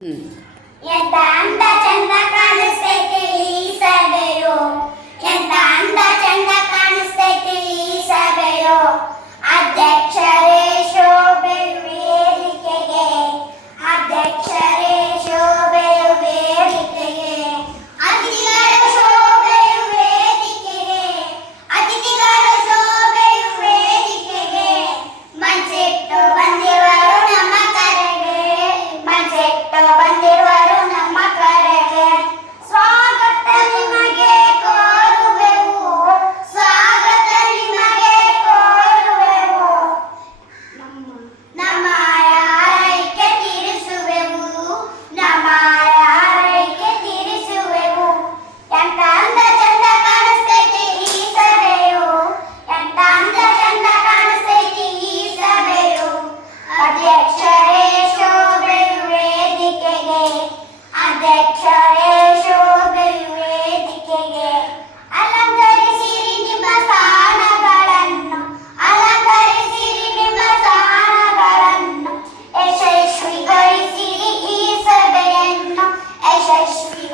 嗯。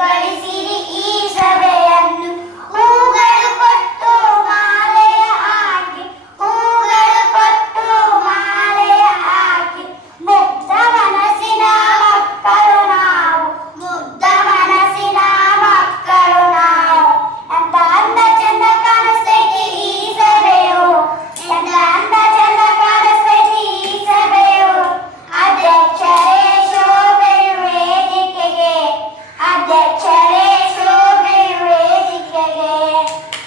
everybody